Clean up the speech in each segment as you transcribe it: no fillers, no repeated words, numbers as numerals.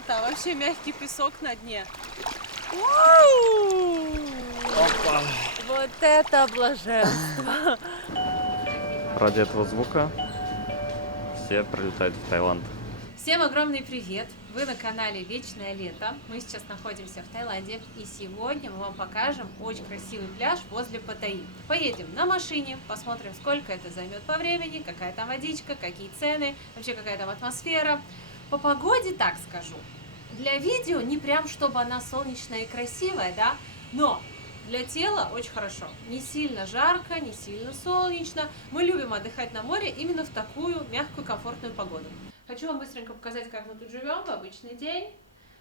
ребята, вообще мягкий песок на дне. Опа. Вот это блаженство. Ради этого звука все прилетают в Таиланд. Всем огромный привет! Вы на канале Вечное Лето. Мы сейчас находимся в Таиланде, и сегодня мы вам покажем очень красивый пляж возле Паттайи. Поедем на машине, посмотрим, сколько это займет по времени, какая там водичка, какие цены, вообще какая там атмосфера. По погоде, так скажу, для видео не прям чтобы она солнечная и красивая, да, но для тела очень хорошо. Не сильно жарко, не сильно солнечно. Мы любим отдыхать на море именно в такую мягкую, комфортную погоду. Хочу вам быстренько показать, как мы тут живем в обычный день.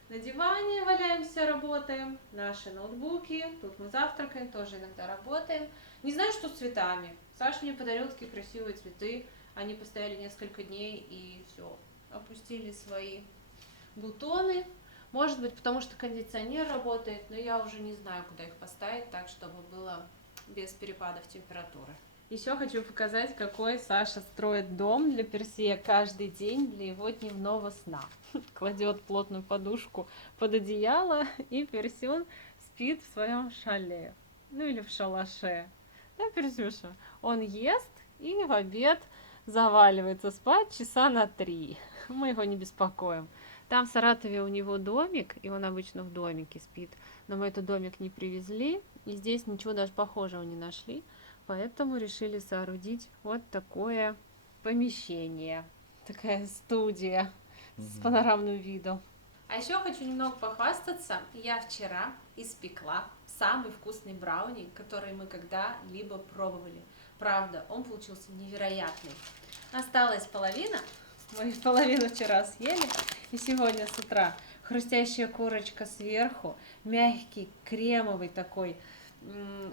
На диване валяемся, работаем. Наши ноутбуки. Тут мы завтракаем, тоже иногда работаем. Не знаю, что с цветами. Саша мне подарил такие красивые цветы. Они постояли несколько дней и все. Опустили свои бутоны. Может быть, потому что кондиционер работает, но я уже не знаю, куда их поставить, так, чтобы было без перепадов температуры. Еще хочу показать, какой Саша строит дом для Персея каждый день для его дневного сна. Кладет плотную подушку под одеяло, и Персион спит в своем шале. Ну или в шалаше. Да, Персюша? Он ест и в обед заваливается спать часа на 3. Мы его не беспокоим. Там в Саратове у него домик, и он обычно в домике спит. Но мы этот домик не привезли, и здесь ничего даже похожего не нашли. Поэтому решили соорудить вот такое помещение, такая студия с панорамным видом. А еще хочу немного похвастаться. Я вчера испекла самый вкусный брауни, который мы когда-либо пробовали. Правда, он получился невероятный. Осталась половина, мы половину вчера съели, и сегодня с утра хрустящая корочка сверху, мягкий кремовый такой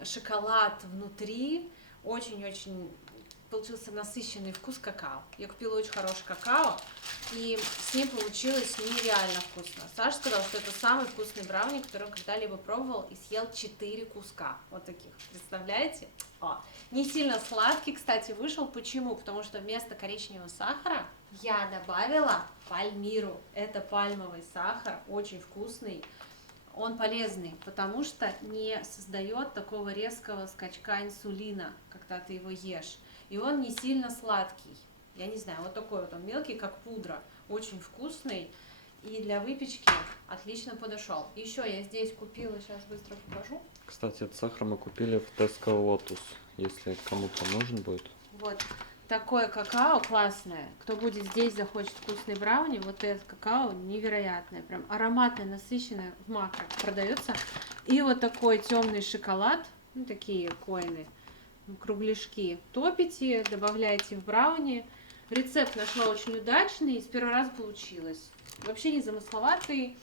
шоколад внутри, очень-очень получился насыщенный вкус какао. Я купила очень хороший какао, и с ним получилось нереально вкусно. Саша сказал, что это самый вкусный брауни, который он когда-либо пробовал, и съел 4 куска вот таких. Представляете? Не сильно сладкий, кстати, вышел. Почему? Потому что вместо коричневого сахара я добавила пальмиру. Это пальмовый сахар, очень вкусный. Он полезный, потому что не создает такого резкого скачка инсулина, когда ты его ешь. И он не сильно сладкий. Я не знаю, вот такой вот он мелкий, как пудра. Очень вкусный. И для выпечки отлично подошел. Еще я здесь купила, сейчас быстро покажу. Кстати, этот сахар мы купили в Tesco Lotus, если кому-то нужен будет. Вот такое какао классное. Кто будет здесь, захочет вкусный брауни, вот это какао невероятное, прям ароматное, насыщенное, в макро продается. И вот такой темный шоколад, ну такие коины, кругляшки. Топите, добавляете в брауни. Рецепт нашла очень удачный, и с первого раза получилось. Вообще не замысловатый.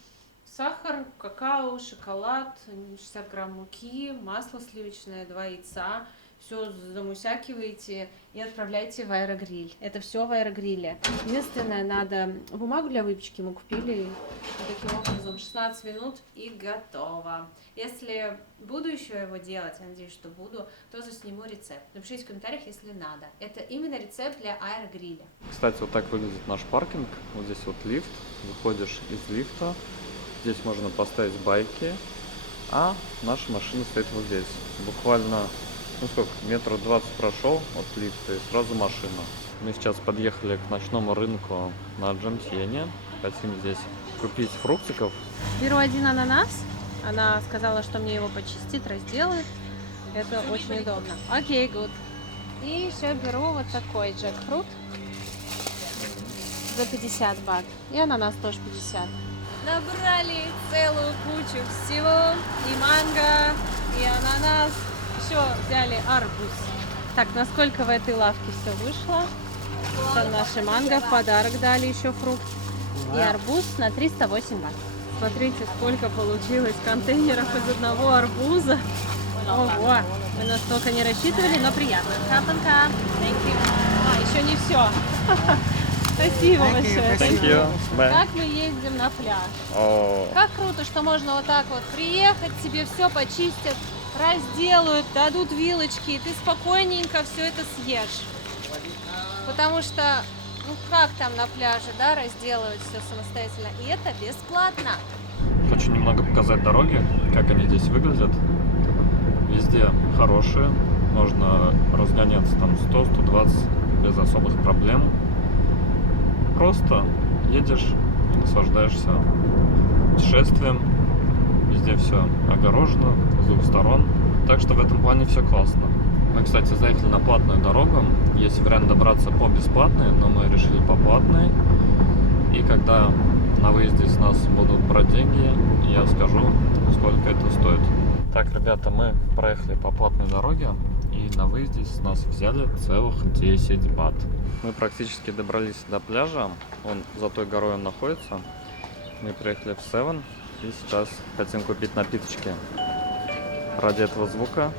Сахар, какао, шоколад, 60 грамм муки, масло сливочное, 2 яйца. Все замусякиваете и отправляете в аэрогриль. Это все в аэрогриле. Единственное, надо бумагу для выпечки мы купили. Таким образом 16 минут и готово. Если буду еще его делать, я надеюсь, что буду, то засниму рецепт. Напишите в комментариях, если надо. Это именно рецепт для аэрогриля. Кстати, вот так выглядит наш паркинг. Вот здесь вот лифт. Выходишь из лифта. Здесь можно поставить байки. А наша машина стоит вот здесь. Буквально, ну сколько, метров 20 прошел от лифта и сразу машина. Мы сейчас подъехали к ночному рынку на Джамтьене. Хотим здесь купить фруктиков. Беру один ананас. Она сказала, что мне его почистит, разделает. Это очень удобно. Окей, good. И еще беру вот такой джекфрут за 50 бат. И ананас тоже 50. Набрали целую кучу всего. И манго, и ананас. Еще взяли арбуз. Так, насколько в этой лавке все вышло? Это наши манго. В подарок дали еще фрукт. И арбуз на 308 бат. Смотрите, сколько получилось контейнеров из одного арбуза. Ого! Мы настолько не рассчитывали, но приятно. Капанка. Еще не все. Спасибо большое. Thank you. Bye. Как мы ездим на пляж. Как круто, что можно вот так вот приехать, тебе все почистят, разделают, дадут вилочки, и ты спокойненько все это съешь. Потому что Ну как там на пляже, да, разделывать все самостоятельно. И это бесплатно. Хочу немного показать дороги, как они здесь выглядят. Везде хорошие, можно разгоняться там 100-120 без особых проблем. Просто едешь и наслаждаешься путешествием. Везде все огорожено с двух сторон, так что в этом плане все классно. Мы, кстати, заехали на платную дорогу. Есть вариант добраться по бесплатной, но мы решили по платной. И когда на выезде с нас будут брать деньги, я скажу, сколько это стоит. Так, ребята, мы проехали по платной дороге, и на выезде с нас взяли целых 10 бат. Мы практически добрались до пляжа, он за той горой он находится. Мы приехали в Seven и сейчас хотим купить напиточки. Ради этого звука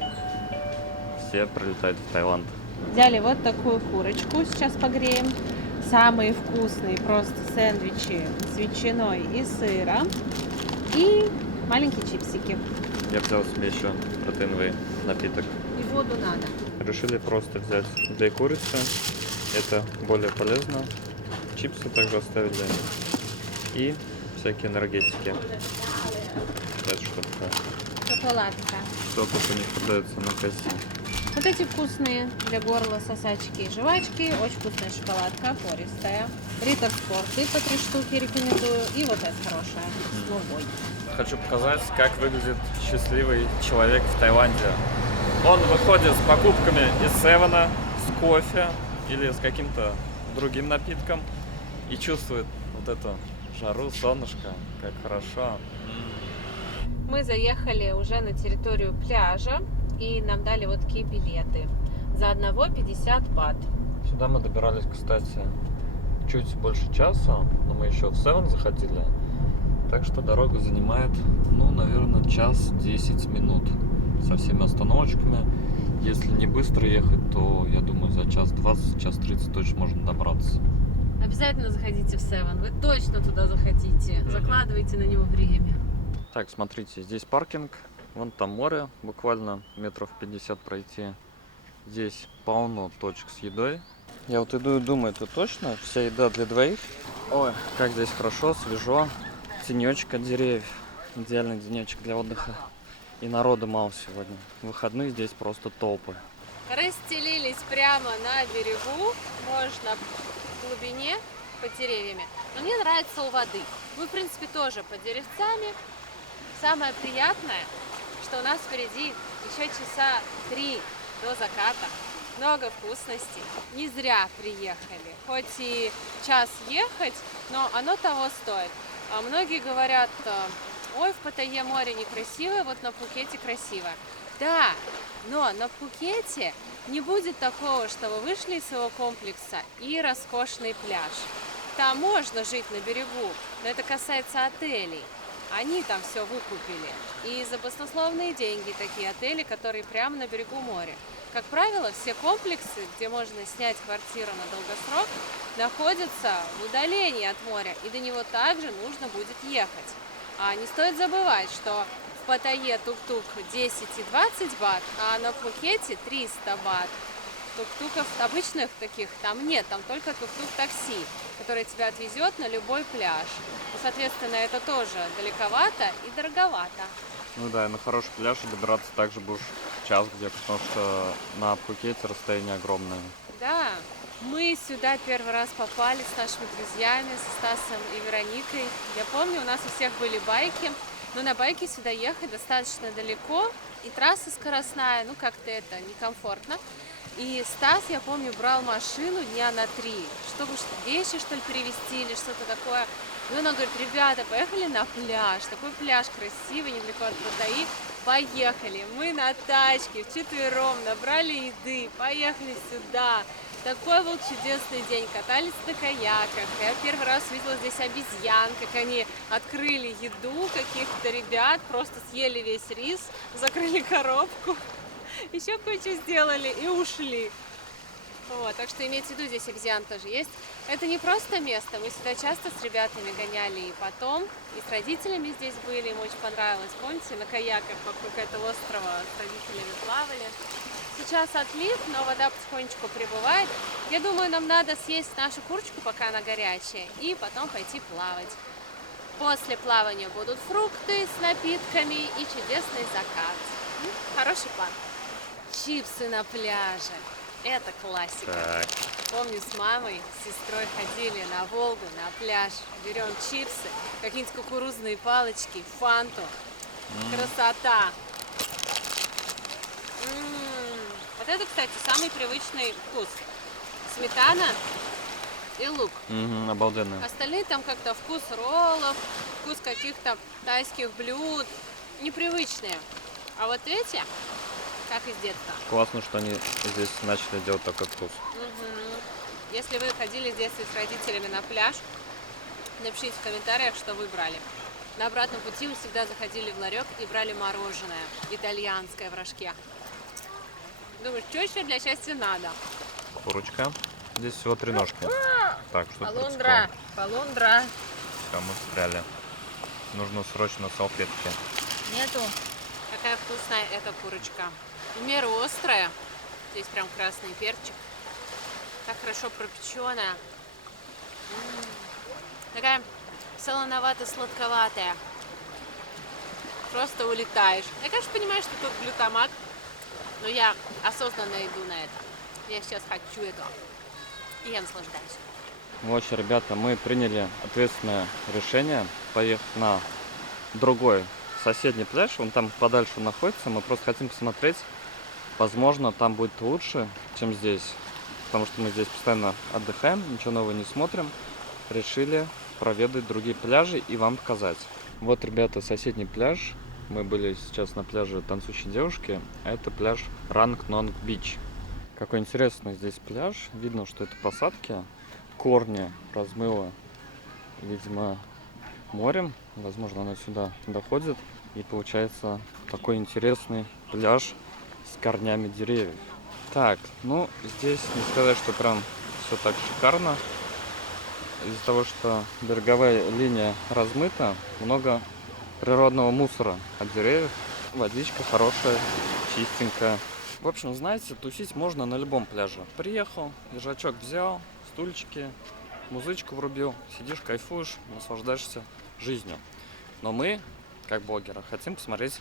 все прилетают в Таиланд. Взяли вот такую курочку, сейчас погреем. Самые вкусные просто сэндвичи с ветчиной и сыром. И маленькие чипсики. Я взял себе еще протеиновый напиток. И воду надо. Решили просто взять 2 курицы. Это более полезно. Чипсы также оставили. И всякие энергетики. Это что такое? Шоколадка. Что тут у них продается на кассе? Вот эти вкусные для горла сосачки и жвачки. Очень вкусная шоколадка, пористая. Риттер Спорты по 3 штуки рекомендую. И вот эта хорошая, с лугой. Хочу показать, как выглядит счастливый человек в Таиланде. Он выходит с покупками из Севена, с кофе или с каким-то другим напитком и чувствует вот эту жару, солнышко, как хорошо. Мы заехали уже на территорию пляжа, и нам дали вот такие билеты. За одного 50 бат. Сюда мы добирались, кстати, чуть больше часа, но мы еще в Севен заходили. Так что дорога занимает, ну, наверное, час 10 минут со всеми остановочками. Если не быстро ехать, то, я думаю, за час 20, час 30 точно можно добраться. Обязательно заходите в Seven, вы точно туда захотите. Закладывайте на него время. Так, смотрите, здесь паркинг, вон там море, буквально метров 50 пройти. Здесь полно точек с едой. Я вот иду и думаю, это точно вся еда для двоих? Ой, как здесь хорошо, свежо. Тенечек от деревьев. Идеальный денечек для отдыха. И народу мало сегодня. В выходные здесь просто толпы. Расстелились прямо на берегу, можно в глубине под деревьями. Но мне нравится у воды. Мы, в принципе, тоже под деревцами. Самое приятное, что у нас впереди еще часа 3 до заката. Много вкусностей. Не зря приехали. Хоть и час ехать, но оно того стоит. А многие говорят, ой, в Паттайе море некрасивое, вот на Пхукете красиво. Да, но на Пхукете не будет такого, что вы вышли из своего комплекса и роскошный пляж. Там можно жить на берегу, но это касается отелей. Они там все выкупили. И за баснословные деньги такие отели, которые прямо на берегу моря. Как правило, все комплексы, где можно снять квартиру на долгосрок, находятся в удалении от моря, и до него также нужно будет ехать. А не стоит забывать, что в Паттайе тук-тук 10 и 20 бат, а на Пхукете 300 бат. Тук-туков обычных таких там нет, там только тук-тук такси, который тебя отвезет на любой пляж. И, соответственно, это тоже далековато и дороговато. Ну да, и на хороший пляж добираться также будешь час где-то, потому что на Пхукете расстояние огромное. Да, мы сюда первый раз попали с нашими друзьями, с Стасом и Вероникой. Я помню, у нас у всех были байки, но на байке сюда ехать достаточно далеко, и трасса скоростная, ну как-то это некомфортно. И Стас, я помню, брал машину дня на 3, чтобы вещи, что ли, перевезти или что-то такое. И он говорит, ребята, поехали на пляж, такой пляж красивый, недалеко от Паттайи. Поехали, мы на тачке, вчетвером, набрали еды, поехали сюда. Такой был чудесный день, катались на каяках. Я первый раз видела здесь обезьян, как они открыли еду каких-то ребят, просто съели весь рис, закрыли коробку, еще кое-что сделали и ушли. Вот, так что имейте в виду, здесь обезьян тоже есть. Это не просто место, мы сюда часто с ребятами гоняли и потом, и с родителями здесь были, им очень понравилось. Помните, на каяках вокруг этого острова с родителями плавали. Сейчас отлив, но вода потихонечку прибывает. Я думаю, нам надо съесть нашу курочку, пока она горячая, и потом пойти плавать. После плавания будут фрукты с напитками и чудесный закат. Хороший план. Чипсы на пляже. Это классика. Так. Помню, с мамой, с сестрой ходили на Волгу, на пляж. Берем чипсы, какие-нибудь кукурузные палочки, фанту. Красота! Вот это, кстати, самый привычный вкус. Сметана и лук. Обалденно. Остальные там как-то вкус роллов, вкус каких-то тайских блюд. Непривычные. А вот эти, как из детства. Классно, что они здесь начали делать такой вкус. Если вы ходили в детстве с родителями на пляж, напишите в комментариях, что вы брали. На обратном пути мы всегда заходили в ларек и брали мороженое итальянское в рожке. Думаешь, что еще для счастья надо? Курочка. Здесь всего 3 ножки. Так, что Полундра. Полундра. Все, мы встряли. Нужно срочно салфетки. Нету. Какая вкусная эта курочка. В меру острая. Здесь прям красный перчик. Так хорошо пропеченная. Такая солоновато-сладковатая. Просто улетаешь. Я, конечно, понимаю, что тут глютамат, но я осознанно иду на это. Я сейчас хочу это. И я наслаждаюсь. В общем, ребята, мы приняли ответственное решение поехать на другой соседний пляж. Он там подальше находится. Мы просто хотим посмотреть. Возможно, там будет лучше, чем здесь. Потому что мы здесь постоянно отдыхаем, ничего нового не смотрим. Решили проведать другие пляжи и вам показать. Вот, ребята, соседний пляж. Мы были сейчас на пляже танцующей девушки. А это пляж Рангнонг-Бич. Какой интересный здесь пляж. Видно, что это посадки. Корни размыло, видимо, морем. Возможно, оно сюда доходит. И получается такой интересный пляж с корнями деревьев. Так, ну, здесь не сказать, что прям все так шикарно. Из-за того, что береговая линия размыта, много природного мусора от деревьев. Водичка хорошая, чистенькая. В общем, знаете, тусить можно на любом пляже. Приехал, лежачок взял, стульчики, музычку врубил, сидишь, кайфуешь, наслаждаешься жизнью. Но мы, как блогеры, хотим посмотреть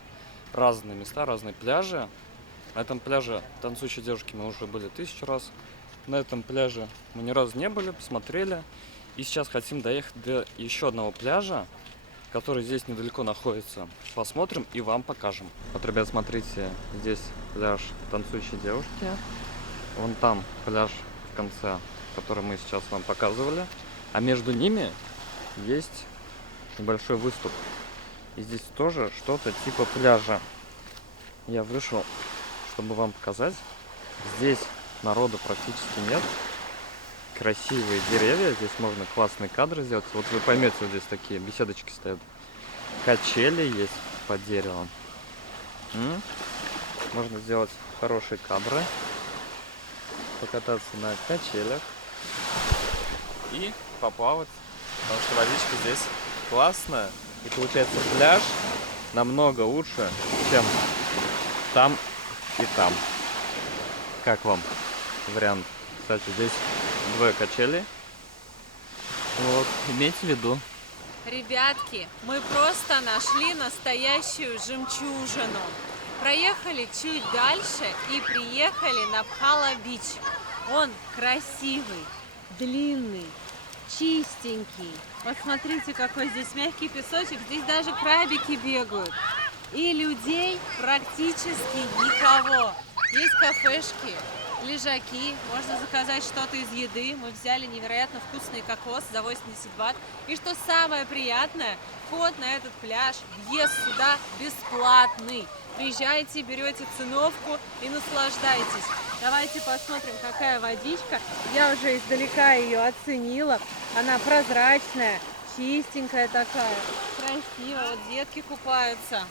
разные места, разные пляжи. На этом пляже танцующей девушки мы уже были 1000 раз. На этом пляже мы ни разу не были, посмотрели. И сейчас хотим доехать до еще одного пляжа, который здесь недалеко находится. Посмотрим и вам покажем. Вот, ребят, смотрите, здесь пляж танцующей девушки. Вон там пляж в конце, который мы сейчас вам показывали. А между ними есть небольшой выступ. И здесь тоже что-то типа пляжа. Я вышел, чтобы вам показать. Здесь народу практически нет. Красивые деревья. Здесь можно классные кадры сделать. Вот вы поймете, вот здесь такие беседочки стоят. Качели есть под деревом. Можно сделать хорошие кадры. Покататься на качелях. И поплавать. Потому что водичка здесь классная. И получается пляж намного лучше, чем там и там. Как вам вариант? Кстати, здесь 2 качели. Вот, имейте в виду. Ребятки, мы просто нашли настоящую жемчужину. Проехали чуть дальше и приехали на Пхала-Бич. Он красивый, длинный, чистенький. Посмотрите, какой здесь мягкий песочек. Здесь даже крабики бегают. И людей практически никого. Есть кафешки, лежаки, можно заказать что-то из еды. Мы взяли невероятно вкусный кокос за 80 бат. И что самое приятное, вход на этот пляж, въезд сюда бесплатный. Приезжайте, берете циновку и наслаждайтесь. Давайте посмотрим, какая водичка. Я уже издалека ее оценила. Она прозрачная, чистенькая такая, красивая. Вот детки купаются.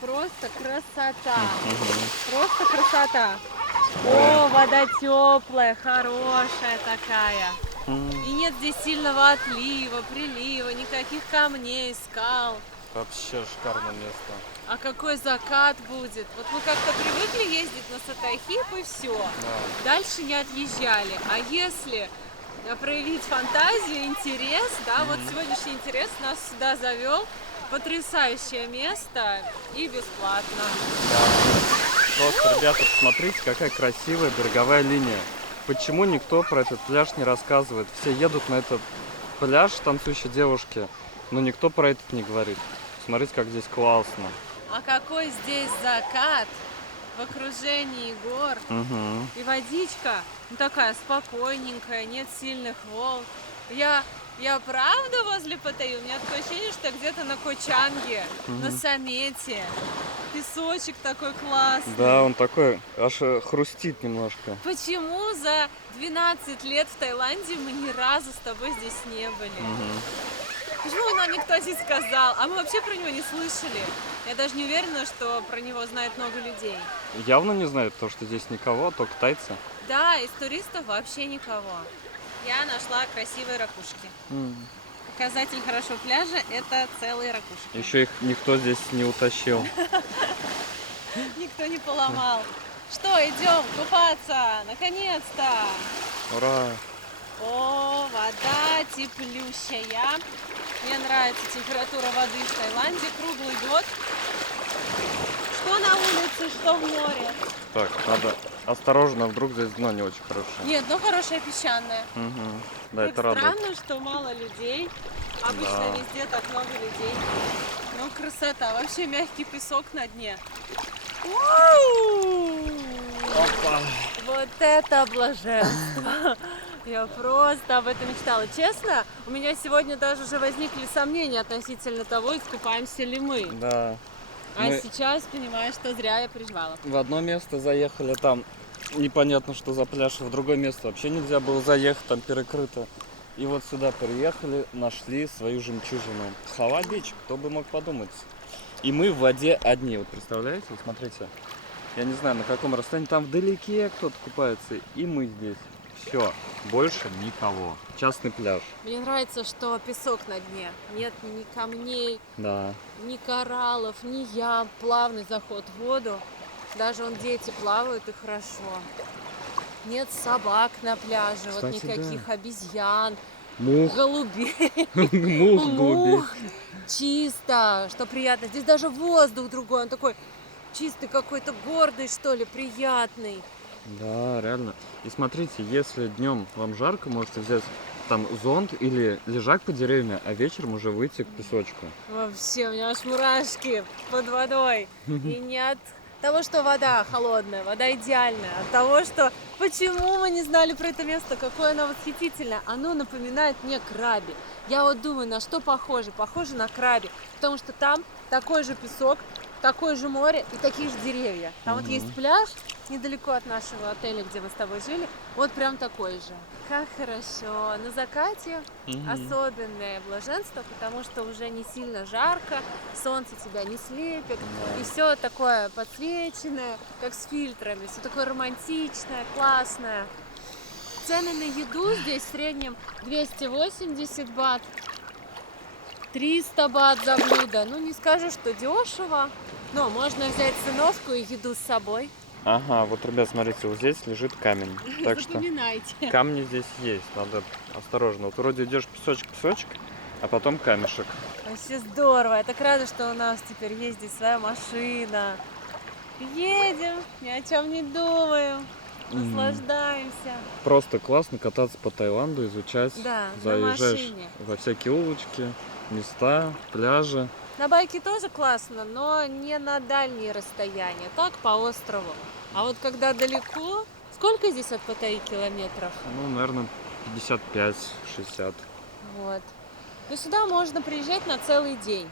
Просто красота. Просто красота. О, вода теплая, хорошая такая. И нет здесь сильного отлива, прилива, никаких камней, скал. Вообще шикарное место. А какой закат будет? Вот мы как-то привыкли ездить на Сатахип и все. Да. Дальше не отъезжали. А если проявить фантазию, интерес, да, вот сегодняшний интерес нас сюда завел. Потрясающее место и бесплатно. Просто, ребята, посмотрите, какая красивая береговая линия. Почему никто про этот пляж не рассказывает? Все едут на этот пляж, танцующие девушки, но никто про это не говорит. Смотрите, как здесь классно. А какой здесь закат в окружении гор. Угу. И водичка, ну, такая спокойненькая, нет сильных волн. Я правда возле Паттайи? У меня такое ощущение, что я где-то на Кочанге, на Самете. Песочек такой классный. Да, он такой, аж хрустит немножко. Почему за 12 лет в Таиланде мы ни разу с тобой здесь не были? Почему нам никто не сказал? А мы вообще про него не слышали. Я даже не уверена, что про него знает много людей. Явно не знают, потому что здесь никого, только тайцы. Да, из туристов вообще никого. Я нашла красивые ракушки. Показатель хорошего пляжа – это целые ракушки. Еще их никто здесь не утащил. Никто не поломал. Что, идем купаться? Наконец-то! Ура! О, вода теплющая. Мне нравится температура воды в Таиланде круглый год. Что на улице, что в море. Так, надо осторожно, вдруг здесь дно не очень хорошее. Нет, ну хорошая песчаная. Да, Так это радует. странно, что мало людей. Обычно Да. везде так много людей. Ну, красота. Вообще мягкий песок на дне. Опа! Вот это блаженство! Я просто об этом мечтала. Честно, у меня сегодня даже уже возникли сомнения относительно того, искупаемся ли мы. Да. А Мы сейчас понимаю, что зря я переживала. в одно место заехали, там непонятно, что за пляж, в другое место вообще нельзя было заехать, там перекрыто. И вот сюда приехали, нашли свою жемчужину. Хава-бич, кто бы мог подумать. И мы в воде одни, вот представляете, вот смотрите. Я не знаю, на каком расстоянии, там вдалеке кто-то купается, и мы здесь. Все, больше никого. Частный пляж. Мне нравится, что песок на дне. Нет ни камней, Да. ни кораллов, ни ям. Плавный заход в воду. Даже вон дети плавают, и хорошо. Нет собак на пляже, вот Кстати, никаких обезьян, Мух. голубей. Мух, голубей. Мух. Чисто, что приятно. Здесь даже воздух другой, он такой чистый какой-то, гордый, что ли, приятный. Да, реально. И смотрите, если днем вам жарко, можете взять там зонт или лежак под деревьями, а вечером уже выйти к песочку. Вообще, у меня аж мурашки под водой. И не от того, что вода холодная, вода идеальная, а от того, что почему мы не знали про это место, какое оно восхитительное. Оно напоминает мне Краби. Я вот думаю, на что похоже? Похоже на Краби, потому что там такой же песок, такое же море и такие же деревья. Там вот есть пляж недалеко от нашего отеля, где мы с тобой жили, вот прям такой же. Как хорошо. На закате особенное блаженство, потому что уже не сильно жарко, солнце тебя не слепит, и все такое подсвеченное, как с фильтрами, все такое романтичное, классное. Цены на еду здесь в среднем 280 бат, 300 бат за блюдо. Ну, не скажу, что дешево, но можно взять циновку и еду с собой. Ага, вот, ребят, смотрите, вот здесь лежит камень. Так что Запоминайте. камни здесь есть, надо осторожно. Вот вроде идешь песочек, а потом камешек. Вообще здорово. Я так рада, что у нас теперь есть здесь своя машина. Едем, ни о чем не думаем, наслаждаемся. Просто классно кататься по Таиланду, изучать. Да, на Заезжаешь машине. во всякие улочки, места, пляжи. На байке тоже классно, но не на дальние расстояния, так по острову. А вот когда далеко, сколько здесь от Паттайи километров? Ну, наверное, 55-60. Вот. Но сюда можно приезжать на целый день.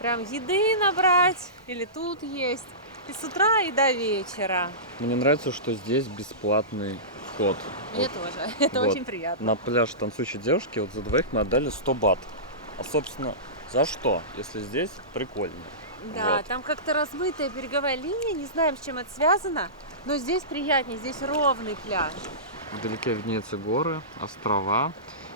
Прям еды набрать, или тут есть. И с утра, и до вечера. Мне нравится, что здесь бесплатный вход. Мне Вот тоже. Это вот. очень приятно. На пляж танцующей девушки вот за двоих мы отдали 100 бат. А, собственно, за что, если здесь прикольно? Да, Вот. там как-то размытая береговая линия, не знаем, с чем это связано, но здесь приятнее, здесь ровный пляж. Вдалеке виднеются горы, острова.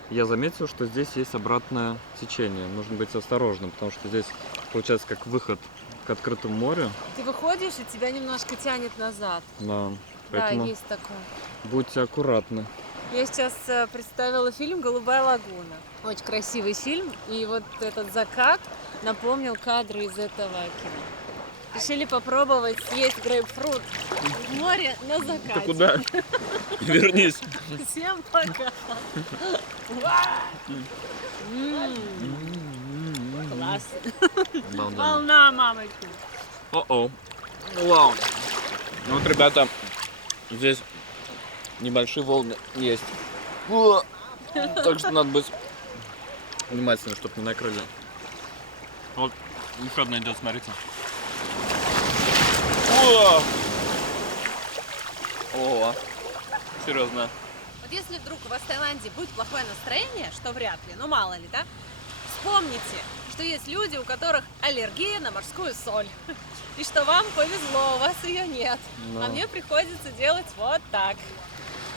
Я заметил, что здесь есть обратное течение. Нужно быть осторожным, потому что здесь получается как выход к открытому морю. Ты выходишь, и тебя немножко тянет назад. Да, Да, поэтому есть такое. будьте аккуратны. Я сейчас представила фильм «Голубая лагуна». Очень красивый фильм, и вот этот закат напомнил кадры из этого кино. Решили попробовать съесть грейпфрут в море на закате. Ты куда? Вернись. Всем пока! Класс! Волна, мамочка! О-о. Вау. Ну вот, ребята, здесь небольшие волны есть. Так что надо быть внимательным, чтобы не накрыли. Вот еще одна идет, смотрите. О, серьезно. Вот если вдруг у вас в Таиланде будет плохое настроение, что вряд ли, ну мало ли, да? Вспомните, что есть люди, у которых аллергия на морскую соль. И что вам повезло, у вас ее нет. Да. А мне приходится делать вот так.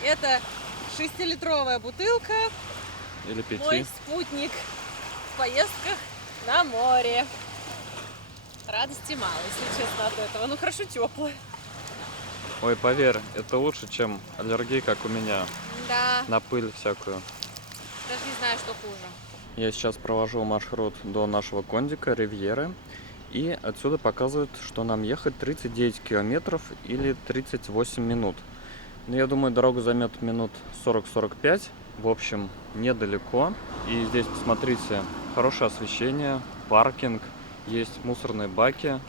Это 6-литровая бутылка, Или мой 5. спутник в поездках на море. Радости мало, если честно, от этого. Ну хорошо, теплая. Ой, поверь, это лучше, чем аллергия, как у меня, Да, на пыль всякую. даже не знаю, что хуже. Я сейчас провожу маршрут до нашего кондика Ривьеры. И отсюда показывают, что нам ехать 39 километров или 38 минут. Но я думаю, дорога займет минут 40-45. В общем, недалеко. И здесь, посмотрите, хорошее освещение, паркинг, есть мусорные баки.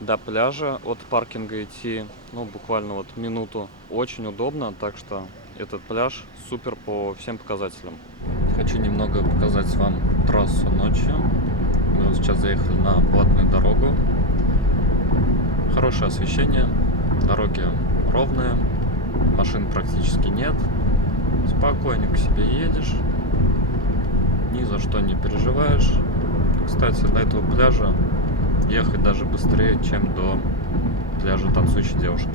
До пляжа от паркинга идти, ну, буквально вот минуту. Очень удобно, так что этот пляж супер по всем показателям. Хочу немного показать вам трассу ночью. Мы вот сейчас заехали на платную дорогу. Хорошее освещение, дороги ровные, машин практически нет. Спокойненько себе едешь, ни за что не переживаешь. Кстати, до этого пляжа ехать даже быстрее, чем до пляжа танцующей девушки.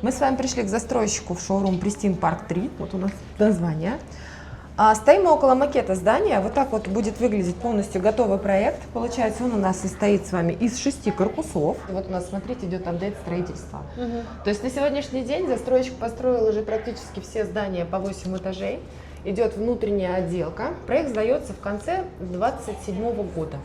Мы с вами пришли к застройщику в шоурум Pristine Park 3. Вот у нас название. Стоим мы около макета здания. Вот так вот будет выглядеть полностью готовый проект. Получается, он у нас состоит с вами из 6 корпусов. Вот у нас, смотрите, идет апдейт строительства. То есть на сегодняшний день застройщик построил уже практически все здания по 8 этажей. Идет внутренняя отделка. Проект сдается в конце 2027 года.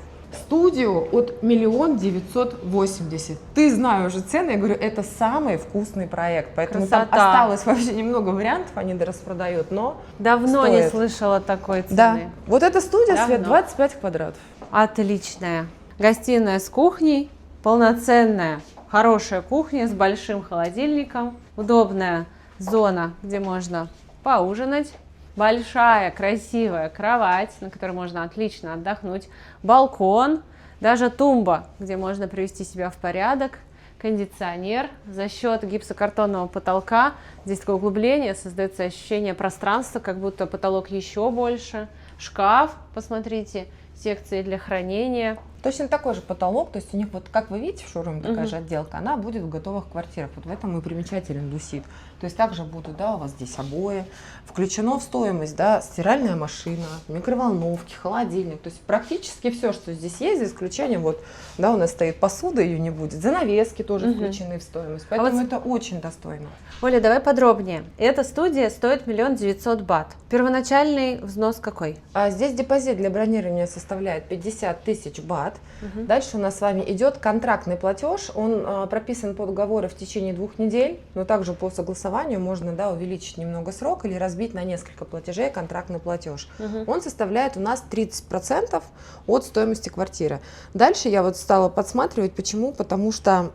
Студию от 1 980 000. Ты знаю уже цены, я говорю, это самый вкусный проект, поэтому Красота. там осталось вообще немного вариантов, они дораспродают, но Давно не стоит. слышала такой цены. Да, вот эта студия, Давно. Свет, 25 квадратов. Отличная. Гостиная с кухней, полноценная, хорошая кухня с большим холодильником, удобная зона, где можно поужинать, большая красивая кровать, на которой можно отлично отдохнуть, балкон, даже тумба, где можно привести себя в порядок, кондиционер. За счет гипсокартонного потолка здесь такое углубление, создается ощущение пространства, как будто потолок еще больше. Шкаф, посмотрите, секции для хранения. Точно такой же потолок, то есть у них, вот как вы видите, в шоуруме такая же отделка, она будет в готовых квартирах. Вот в этом и примечателен Дусит. То есть также будут, да, у вас здесь обои, включено в стоимость, да, стиральная машина, микроволновки, холодильник. То есть практически все, что здесь есть, за исключением, вот, да, у нас стоит посуда, ее не будет, занавески тоже включены в стоимость. Поэтому вот это очень достойно. Оля, давай подробнее. Эта студия стоит 1 900 000 бат. Первоначальный взнос какой? А здесь депозит для бронирования составляет 50 000 бат. Дальше у нас с вами идет контрактный платеж. Он прописан по договору в течение 2 недель, но также по согласованию можно, да, увеличить немного срок или разбить на несколько платежей контрактный платеж. Он составляет у нас 30% от стоимости квартиры. Дальше я вот стала подсматривать. Почему? Потому что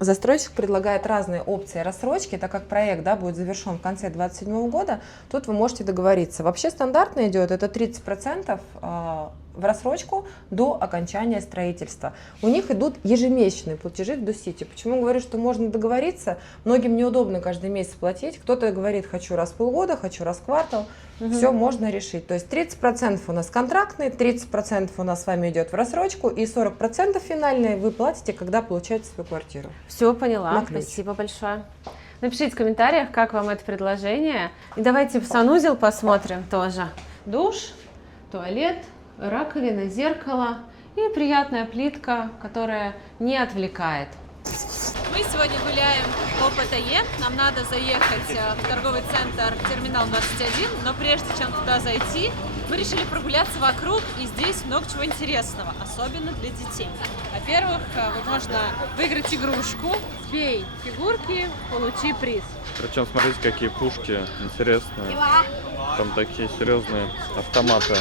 застройщик предлагает разные опции рассрочки, так как проект, да, будет завершен в конце 2027 года. Тут вы можете договориться. Вообще стандартно идет это 30% в рассрочку до окончания строительства. У них идут ежемесячные платежи в Дусите. Почему говорю, что можно договориться? Многим неудобно каждый месяц платить. Кто-то говорит, хочу раз в полгода, хочу раз в квартал. Все можно решить. То есть 30% у нас контрактные, 30% у нас с вами идет в рассрочку, и 40% финальные вы платите, когда получаете свою квартиру. Все поняла. На ключ. Спасибо большое. Напишите в комментариях, как вам это предложение. И давайте в санузел посмотрим тоже. душ, туалет, раковина, зеркало и приятная плитка, которая не отвлекает. Мы сегодня гуляем по Паттайе. Нам надо заехать в торговый центр Терминал 21, но прежде чем туда зайти, мы решили прогуляться вокруг, и здесь много чего интересного, особенно для детей. Во-первых, вот можно выиграть игрушку, сбей фигурки, получи приз. Причем смотрите, какие пушки интересные. Там такие серьезные автоматы.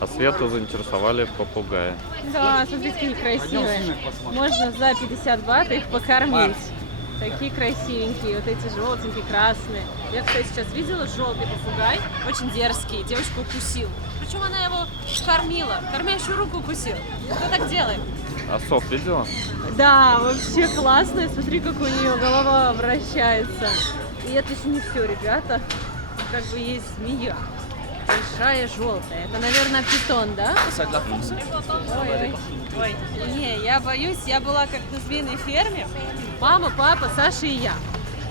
А Свету заинтересовали попугаи. Да, смотрите, какие красивые. Можно за 50 бат их покормить. Такие красивенькие, вот эти желтенькие, красные. Я, кстати, сейчас видела желтый попугай, очень дерзкий, девочку укусил. Причем она его кормила, кормящую руку укусил. Кто так делает? А сов видела? Да, вообще классно. Смотри, как у нее голова вращается. И это еще не все, ребята. Как бы есть змея. Большая желтая. Это, наверное, питон, да? Ой. Не, я боюсь, я была как на змеиной ферме. Мама, папа, Саша и я.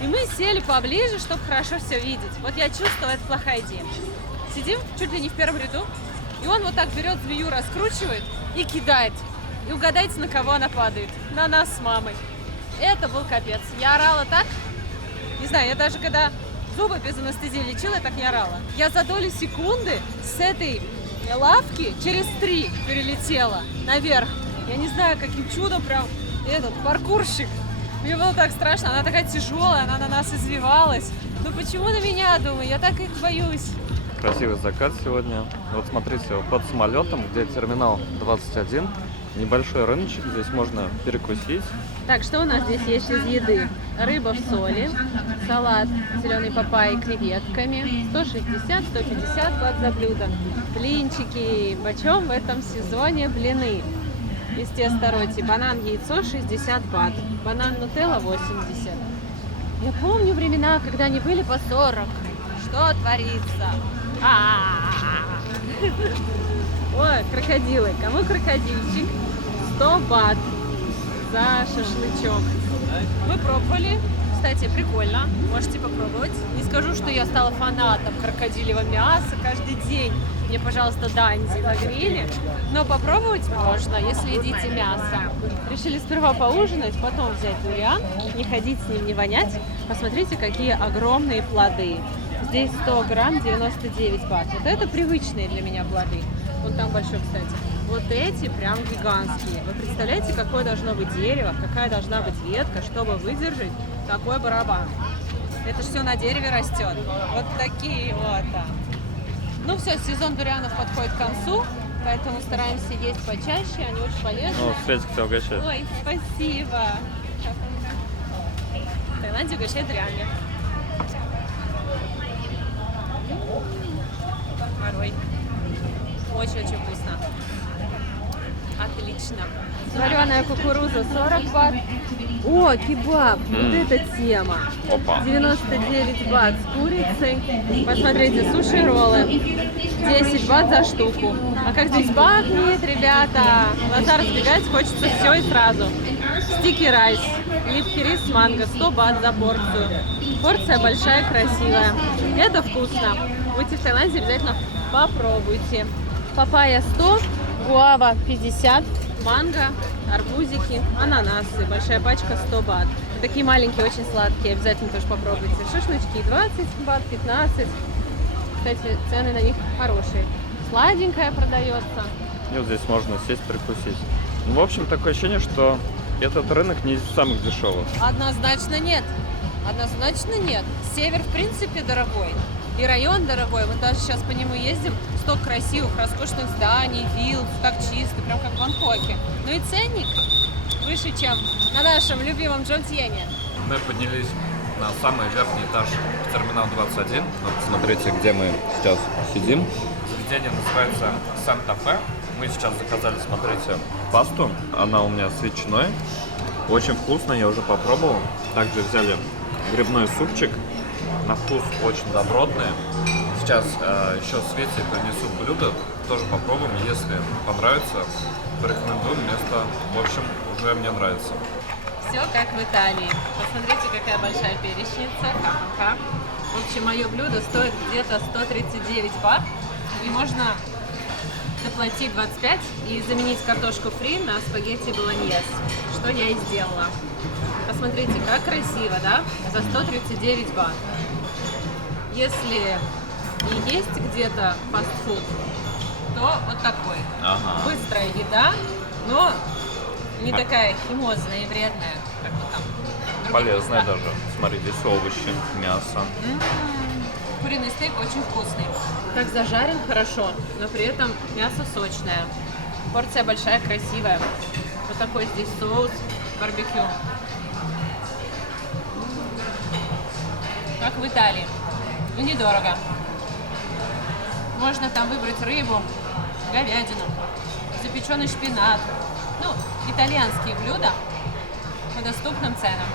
И мы сели поближе, чтобы хорошо все видеть. Вот я чувствовала, это плохая идея. Сидим чуть ли не в первом ряду, и он вот так берет змею, раскручивает и кидает. И угадайте, на кого она падает. На нас с мамой. Это был капец. Я орала так. Не знаю, я даже когда зубы без анестезии лечила, я так не орала. Я за доли секунды с этой лавки через 3 перелетела наверх. Я не знаю, каким чудом прям этот паркурщик. Мне было так страшно. Она такая тяжелая, она на нас извивалась. Ну почему на меня, думаю? Я так их боюсь. Красивый закат сегодня. Вот смотрите, под самолетом, где терминал 21, небольшой рыночек, здесь можно перекусить. Так, что у нас здесь есть из еды? Рыба в соли, салат зеленый папайи креветками, 160-150 бат за блюдо. Блинчики, почем в этом сезоне блины? Из теста роти, банан яйцо 60 бат, банан нутелла 80. Я помню времена, когда они были по 40. Что творится? Ой, крокодилы. Кому крокодильчик? 100 бат за шашлычок. Мы пробовали. Кстати, прикольно. Можете попробовать. Не скажу, что я стала фанатом крокодилевого мяса каждый день. Мне, пожалуйста, данзи на гриле. Но попробовать можно, если едите мясо. Решили сперва поужинать, потом взять дуриан. Не ходить с ним, не вонять. Посмотрите, какие огромные плоды. Здесь 100 грамм 99 бат. Вот это привычные для меня плоды. Вон там большой, кстати. Вот эти прям гигантские. Вы представляете, какое должно быть дерево, какая должна быть ветка, чтобы выдержать такой барабан. Это ж все на дереве растет. Вот такие вот. Ну все, сезон дурианов подходит к концу, поэтому стараемся есть почаще, они очень полезны. Ну, Светик тебя угощает. Ой, спасибо. В Таиланде угощает дурианами. Порой. Очень-очень вкусно. Отлично. Вареная кукуруза 40 бат. О, кебаб, вот эта тема. Опа. 99 бат с курицей. Посмотрите, суши-роллы. 10 бат за штуку. А как здесь пахнет, ребята. Глаза разбегаются, хочется все и сразу. Стики райс. Липкий рис с манго. 100 бат за порцию. Порция большая, красивая. Это вкусно. Будете в Таиланде, обязательно попробуйте. Папайя 100, гуава 50, манго, арбузики, ананасы. Большая пачка 100 бат. Такие маленькие, очень сладкие. Обязательно тоже попробуйте. Шашлычки 20 бат, 15. Кстати, цены на них хорошие. Сладенькая продается. И вот здесь можно сесть, прикусить. Ну, в общем, такое ощущение, что этот рынок не из самых дешевых. Однозначно нет. Однозначно нет. Север, в принципе, дорогой. И район дорогой. Мы даже сейчас по нему ездим. Столько красивых, роскошных зданий, вилл, так чисто, прям как в Бангкоке. Ну и ценник выше, чем на нашем любимом Джонтьене. Мы поднялись на самый верхний этаж терминал 21. Вот смотрите, где мы сейчас сидим. Заведение называется Санта-Фе. Мы сейчас заказали, смотрите, пасту. Она у меня с ветчиной. Очень вкусно, я уже попробовал. Также взяли грибной супчик. На вкус очень добротный. Сейчас еще Свете принесу блюдо. Тоже попробуем. Если понравится, порекомендую место. В общем, уже мне нравится. Все как в Италии. Посмотрите, какая большая перечница. В общем, мое блюдо стоит где-то 139 бат. и можно доплатить 25 и заменить картошку фри на спагетти болоньез, что я и сделала. Посмотрите, как красиво, да? За 139 бат. Если и есть где-то фастфуд, то вот такой. Ага. Быстрая еда, но не такая химозная и вредная, как вот там. в других Полезная местах. даже. Смотрите, здесь овощи, мясо. Куриный стейк очень вкусный. Так зажарен хорошо, но при этом мясо сочное. Порция большая, красивая. Вот такой здесь соус барбекю. Как в Италии. Ну, недорого. Можно там выбрать рыбу, говядину, запеченный шпинат. Ну, итальянские блюда по доступным ценам.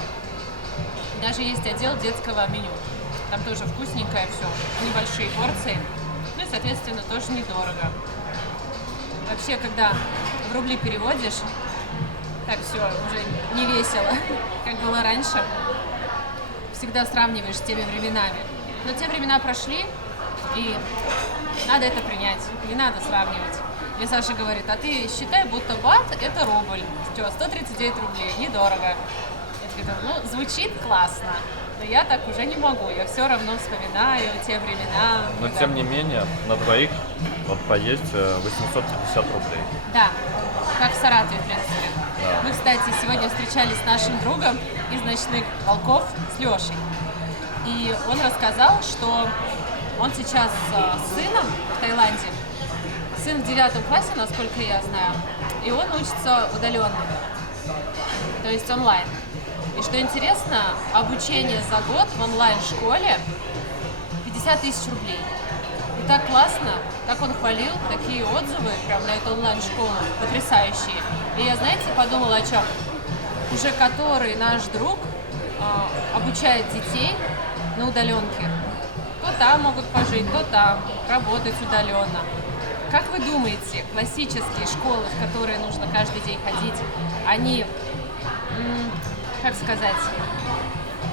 Даже есть отдел детского меню. Там тоже вкусненькое все, небольшие порции. Ну и, соответственно, тоже недорого. Вообще, когда в рубли переводишь, так все уже не весело, как было раньше. Всегда сравниваешь с теми временами. Но те времена прошли, и надо это принять. Не надо сравнивать. Мне Саша говорит, а ты считай, будто бат – это рубль. Что, 139 рублей, недорого. Я говорю, ну, звучит классно. Но я так уже не могу, я все равно вспоминаю те времена. Но когда- тем не менее, на двоих вот поесть 850 рублей. Да, как в Саратове, в принципе. Да. Мы, кстати, сегодня встречались с нашим другом из «Ночных волков» с Лешей. И он рассказал, что он сейчас с сыном в Таиланде. Сын в 9 классе, насколько я знаю, и он учится удаленно, то есть онлайн. И что интересно, обучение за год в онлайн-школе 50 тысяч рублей. И так классно, так он хвалил, такие отзывы прям на эту онлайн-школу потрясающие. И я, знаете, подумала о чем? Уже который наш друг обучает детей на удаленке. То там могут пожить, то там, работать удаленно. Как вы думаете, классические школы, в которые нужно каждый день ходить, они, как сказать,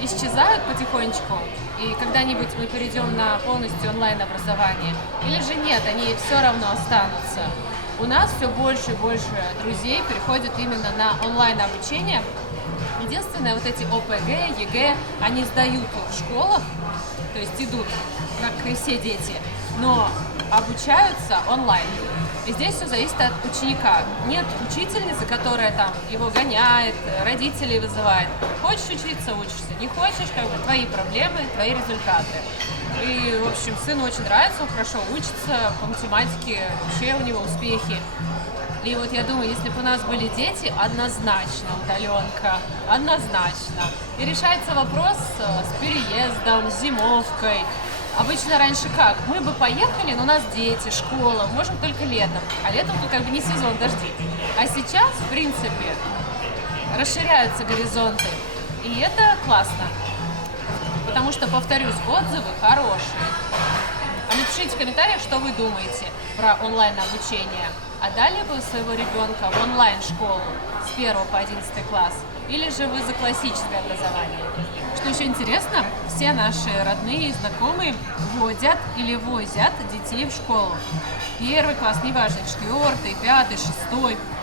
исчезают потихонечку? И когда-нибудь мы перейдем на полностью онлайн-образование? Или же нет, они все равно останутся? У нас все больше и больше друзей переходят именно на онлайн-обучение. Единственное, вот эти ОПГ, ЕГЭ, они сдают в школах, то есть идут, как и все дети, но обучаются онлайн. И здесь все зависит от ученика. Нет учительницы, которая там его гоняет, родителей вызывает. Хочешь учиться, учишься. Не хочешь, как бы твои проблемы, твои результаты. И, в общем, сыну очень нравится, он хорошо учится, по математике вообще у него успехи. И вот я думаю, если бы у нас были дети, однозначно удаленка, однозначно. И решается вопрос с переездом, с зимовкой. Обычно раньше как? Мы бы поехали, но у нас дети, школа, можем только летом. А летом тут как бы не сезон дождей. А сейчас, в принципе, расширяются горизонты. И это классно. Потому что, повторюсь, отзывы хорошие. А напишите в комментариях, что вы думаете про онлайн-обучение. Отдали бы своего ребенка в онлайн-школу с 1 по 11 класс? Или же вы за классическое образование? Что еще интересно, все наши родные и знакомые водят или возят детей в школу. 1 класс, неважно, 4, 5, 6.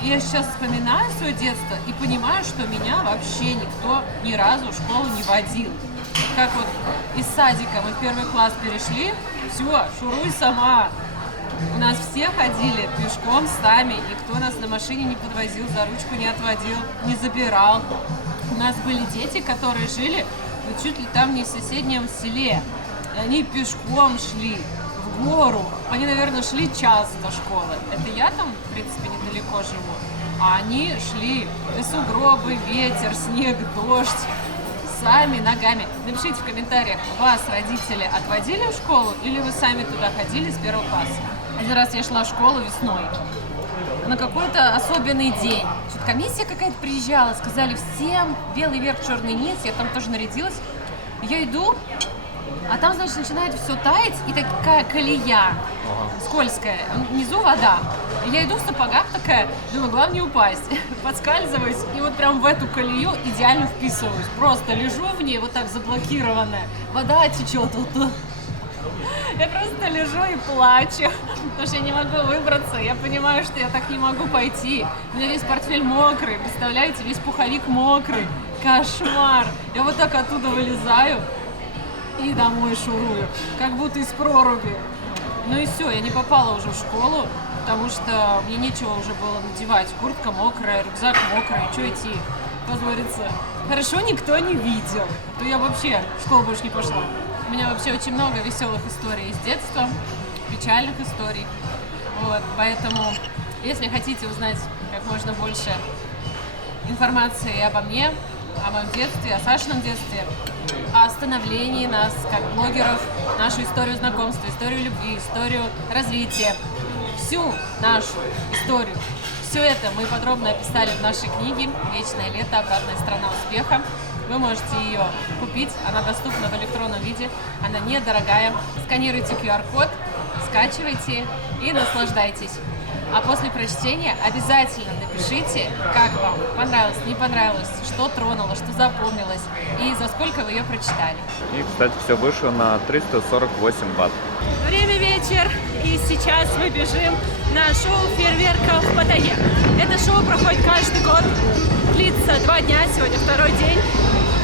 И я сейчас вспоминаю свое детство и понимаю, что меня вообще никто ни разу в школу не водил. Как вот из садика мы в 1 класс перешли, все, шуруй сама. У нас все ходили пешком сами, никто нас на машине не подвозил, за ручку не отводил, не забирал. У нас были дети, которые жили чуть ли там не в соседнем селе. И они пешком шли в гору. Они, наверное, шли час до школы. Это я там, в принципе, недалеко живу. А они шли и сугробы, ветер, снег, дождь. Сами ногами. Напишите в комментариях, вас родители отводили в школу или вы сами туда ходили с 1 класса? Один раз я шла в школу весной на какой-то особенный день. Что-то комиссия какая-то приезжала, сказали всем белый верх, черный низ, я там тоже нарядилась. Я иду, а там, значит, начинает все таять, и такая колея скользкая, внизу вода. И я иду в сапогах такая, думаю, главное не упасть. Подскальзываюсь, и вот прям в эту колею идеально вписываюсь. Просто лежу в ней, вот так заблокированная. Вода течет. Вот. Я просто лежу и плачу, потому что я не могу выбраться. Я понимаю, что я так не могу пойти. У меня весь портфель мокрый, представляете, весь пуховик мокрый. Кошмар. Я вот так оттуда вылезаю и домой шурую, как будто из проруби. Ну и все, я не попала уже в школу, потому что мне нечего уже было надевать. Куртка мокрая, рюкзак мокрый, что идти? Позориться. Хорошо, никто не видел. То я вообще в школу больше не пошла. У меня вообще очень много веселых историй из детства, печальных историй. Вот, поэтому, если хотите узнать как можно больше информации обо мне, о моем детстве, о Сашином детстве, о становлении нас как блогеров, нашу историю знакомства, историю любви, историю развития, всю нашу историю. Все это мы подробно описали в нашей книге «Вечное лето. Обратная сторона успеха». Вы можете ее купить, она доступна в электронном виде, она недорогая. Сканируйте QR-код, скачивайте и наслаждайтесь. А после прочтения обязательно напишите, как вам понравилось, не понравилось, что тронуло, что запомнилось и за сколько вы ее прочитали. И, кстати, все вышло на 348 бат. Время вечер, и сейчас мы бежим на шоу фейерверков в Паттайе. Это шоу проходит каждый год, длится 2 дня, сегодня 2-й день.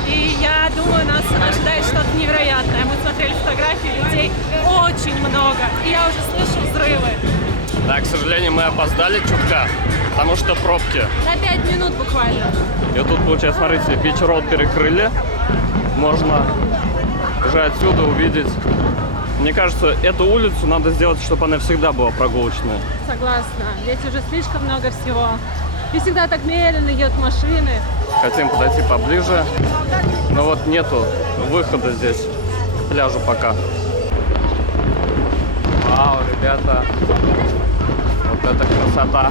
И я думаю, нас ожидает что-то невероятное. Мы смотрели фотографии, людей очень много, и я уже слышу взрывы. Да, к сожалению, мы опоздали чутка, потому что пробки. На 5 минут буквально. И вот тут, получается, смотрите, Бич-роуд перекрыли. Можно уже отсюда увидеть. Мне кажется, эту улицу надо сделать, чтобы она всегда была прогулочная. Согласна. Здесь уже слишком много всего. И всегда так медленно едут машины. Хотим подойти поближе, но вот нету выхода здесь к пляжу пока. Вау, ребята, вот это красота.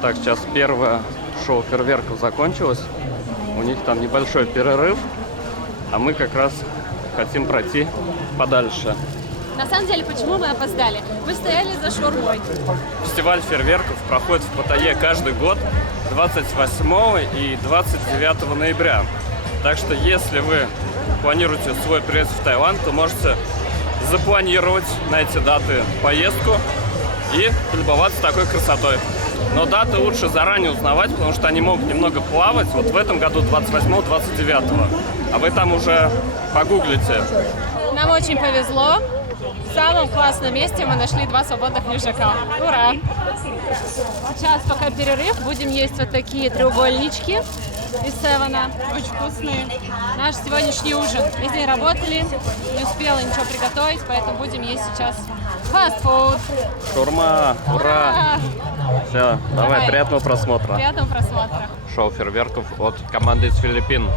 Так, сейчас первое шоу фейерверков закончилось. У них там небольшой перерыв, а мы как раз хотим пройти подальше. На самом деле, почему мы опоздали? Мы стояли за шаурмой. Фестиваль фейерверков проходит в Паттайе каждый год 28 и 29 ноября. Так что, если вы планируете свой приезд в Таиланд, то можете запланировать на эти даты поездку и полюбоваться такой красотой. Но даты лучше заранее узнавать, потому что они могут немного плавать. Вот в этом году 28-29. А вы там уже погуглите. Нам очень повезло. В самом классном месте мы нашли 2 свободных лежака. Ура! Сейчас, пока перерыв, будем есть вот такие треугольнички из Севена. Очень вкусные. Наш сегодняшний ужин. Весь день работали, не успела ничего приготовить, поэтому будем есть сейчас фастфуд. Шаурма! Ура! Все, давай, приятного просмотра. Приятного просмотра. Шоу фейерверков от команды из Филиппин.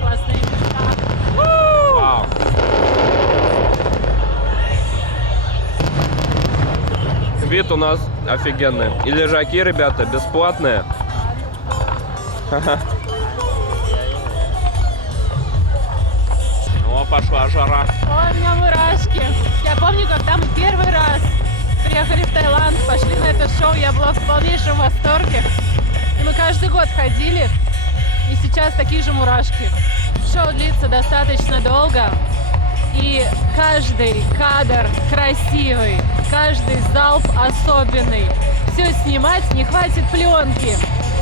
Классные места. Вау! Вид у нас офигенный. И лежаки, ребята, бесплатные. О, пошла жара. Ой, у меня мурашки. Я помню, когда мы первый раз приехали в Таиланд, пошли на это шоу, я была в полнейшем восторге. И мы каждый год ходили, и сейчас такие же мурашки. Шоу длится достаточно долго, и каждый кадр красивый, каждый залп особенный. Все снимать не хватит пленки.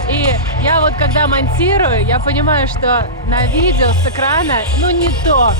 И я вот когда монтирую, я понимаю, что на видео с экрана, ну не то.